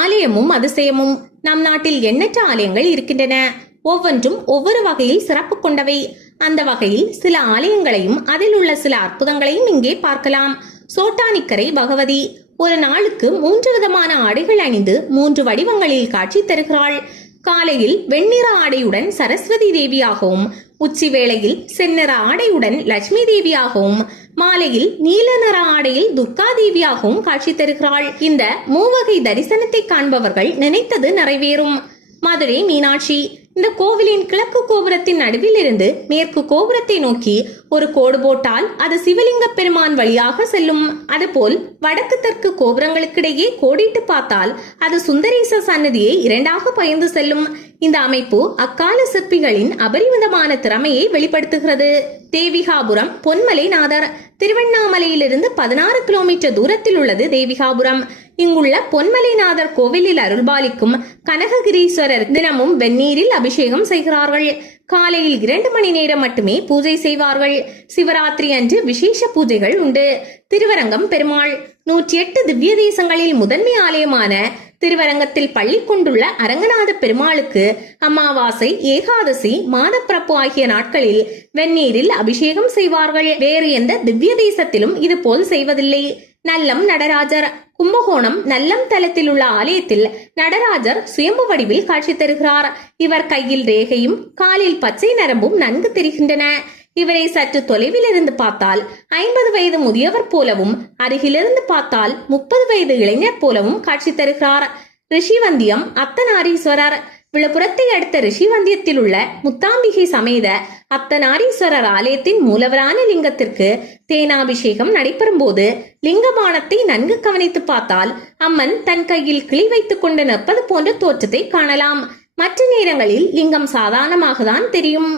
ஆலயமும் அதிசயமும். நம் நாட்டில் எண்ணற்ற ஆலயங்கள் இருக்கின்றன. ஒவ்வொன்றும் ஒவ்வொரு வகையில் சிறப்பு கொண்டவை. அந்த வகையில் சில ஆலயங்களையும் அதில் உள்ள சில அற்புதங்களையும் இங்கே பார்க்கலாம். சோட்டானிக்கரை பகவதி ஒரு நாளுக்கு 3 விதமான ஆடைகள் அணிந்து 3 வடிவங்களில் காட்சி தருகிறாள். காலையில் வெண்ணிற ஆடையுடன் சரஸ்வதி தேவியாகவும், உச்சி வேளையில் செந்நிற ஆடையுடன் லட்சுமி தேவியாகவும், மாலையில் நீல நிற ஆடையில் துர்கா தேவியாகவும் காட்சி தருகிறாள். இந்த மூவகை தரிசனத்தை காண்பவர்கள் நினைத்தது நிறைவேறும். மதுரை மீனாட்சி இந்த கோவிலின் கிழக்கு கோபுரத்தின் நடுவில் இருந்து மேற்கு கோபுரத்தை நோக்கி ஒரு கோடு போட்டால் அது சிவலிங்க பெருமான் வழியாக செல்லும். அதுபோல் வடக்கு தெற்கு கோபுரங்களுக்கிடையே கோடிட்டு பார்த்தால் அது சுந்தரேச சன்னதியை இரண்டாக பயந்து செல்லும். இந்த அமைப்பு அக்கால சிற்பிகளின் அபரிமிதமான திறமையை வெளிப்படுத்துகிறது. தேவிகாபுரம் பொன்மலைநாதர் திருவண்ணாமலையிலிருந்து 16 கிலோமீட்டர் தூரத்தில் உள்ளது தேவிகாபுரம். இங்குள்ள பொன்மலைநாதர் கோவிலில் அருள்பாலிக்கும் கனககிரீஸ்வரர் தினமும் வெந்நீரில் அபிஷேகம் செய்கிறார்கள். காலையில் 2 மணி நேரம் மட்டுமே பூஜை செய்வார்கள். சிவராத்திரி அன்று விசேஷ பூஜைகள் உண்டு. திருவரங்கம் பெருமாள் 108 திவ்ய தேசங்களில் முதன்மை ஆலயமான திருவரங்கத்தில் பள்ளி கொண்டுள்ள அரங்கநாத பெருமாளுக்கு அமாவாசை, ஏகாதசி, மாதப்பிறப்பு ஆகிய நாட்களில் வெந்நீரில் அபிஷேகம் செய்வார்கள். வேறு எந்த திவ்ய தேசத்திலும் இது போல் செய்வதில்லை. நல்லம் நடராஜர் கும்பகோணம் நல்லம் தலத்தில் உள்ள ஆலயத்தில் நடராஜர் சுயம்பு வடிவில் காட்சி தருகிறார். இவர் கையில் ரேகையும் காலில் பச்சை நரம்பும் நன்கு தெரிகின்றன. இவரை சற்று தொலைவில் இருந்து பார்த்தால் 50 வயது முதியவர் போலவும், அருகிலிருந்து பார்த்தால் 30 வயது இளைஞர் போலவும் காட்சி தருகிறார். ரிஷிவந்தியம் அர்த்தநாரீஸ்வரர் விழுப்புரத்தை அடுத்த ரிஷிவந்தியத்தில் உள்ள முத்தாம்பிகை சமேத அர்த்தநாரீஸ்வரர் ஆலயத்தின் மூலவரான லிங்கத்திற்கு தேனாபிஷேகம் நடைபெறும் போது லிங்கமானத்தை நன்கு கவனித்து பார்த்தால் அம்மன் தன் கையில் கிளி வைத்துக் கொண்டு நிற்பது போன்ற தோற்றத்தை காணலாம். மற்ற நேரங்களில் லிங்கம் சாதாரணமாக தான் தெரியும்.